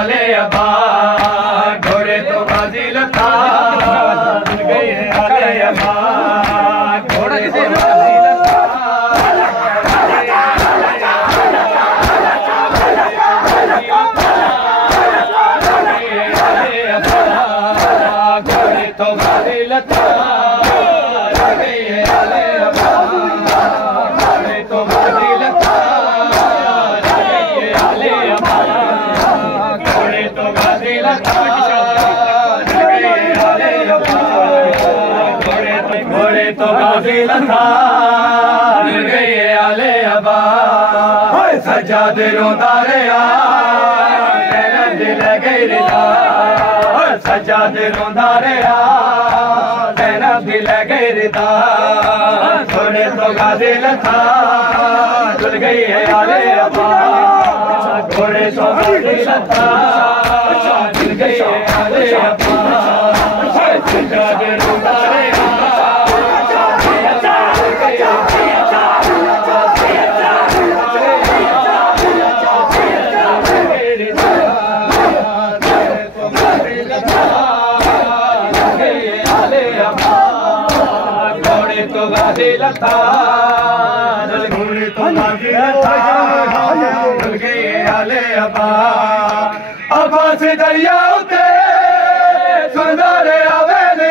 आले अबा घोड़े तो गाजी लता जुड़ गए आले अबा घोड़े तो गाजी लता घोड़े तो गाजी लता तो गाजी लथा जुड़ गई आले अबा सजाद रोंदा रहा तेरा दिल गई रिदा सजाद रोंदा रहा तेरा दिल गई रिदा घोड़े तो गाजी लथा जुड़ गई आले अबा घोड़े तो गाजी लथा जुड़ गई आले अबा सजाद रोंदा रहा तो गाजी लता घोड़े तो गाजी लता जुड़ गई आले अबा अबा से दरिया उते सुनदा रे आवे ने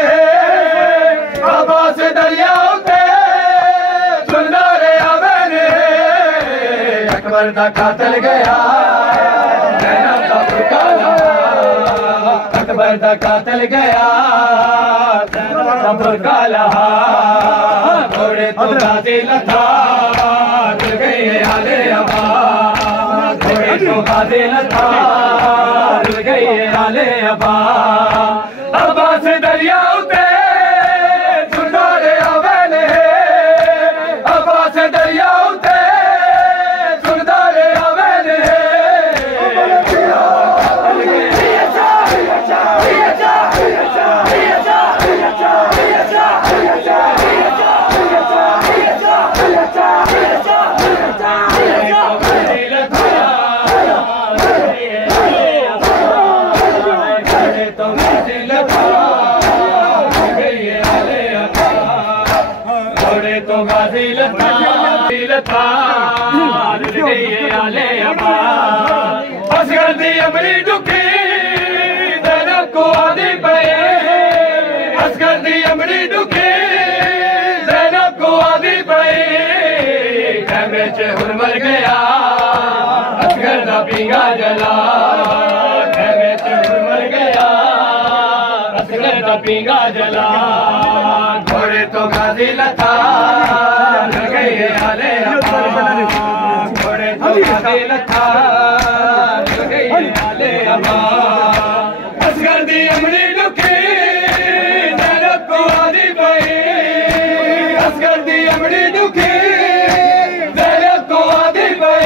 अबा से दरिया उते सुनदा रे आवे ने अकबर दा कातल गया नैना दा काला अकबर दा कातल गया सब काला घोड़े तो गाजी लथा जुड़ गई आले अबा घोड़े तो गाजी लथा जुड़ गई आले अबा अबा से दरिया उते सुनदा रे आवे ने अबा से दरिया उते सुनदा रे आवे ने तो गाजी लता जुड़ गई आले अबा असगर दी अमरी डुकी ज़ैनब को आदी पे असगर दी अमरी डुकी ज़ैनब को आदी पे खेमे च हुन मर गया असगर दा पींगा जला खेमे च हुन मर गया असगर दा पींगा जला घोड़े तो गाजी लता जुड़ गई आले अबा घोड़े तो गाजी लता जुड़ गई आले अबा असगर दी अमरी डुकी ज़ैनब को आदी पे असगर दी अमरी डुकी ज़ैनब को आदी पे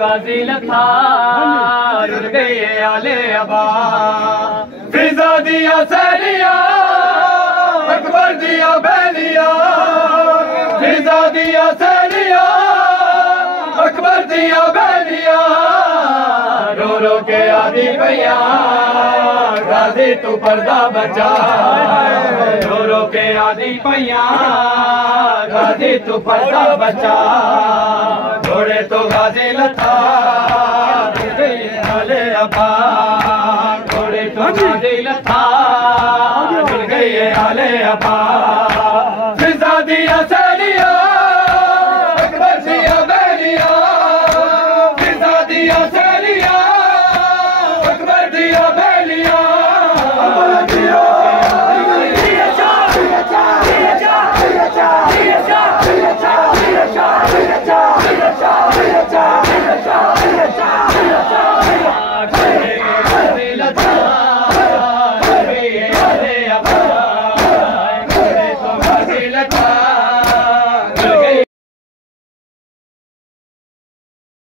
गाजी लथा जुड़ गई आले अबा फिजा दिया सैलिया अकबर दिया बैलिया फिजा दिया सैलिया अकबर दिया बैलिया रो रो के आदि भैया गाजी तू पर्दा बचा रो रो के आदि भैया गाजी तू पर्दा बचा घोड़े तो गाजी लथा जुड़ गई आले अबा घोड़े तो गाजी लथा जुड़ गई आले अबा फिजा दिया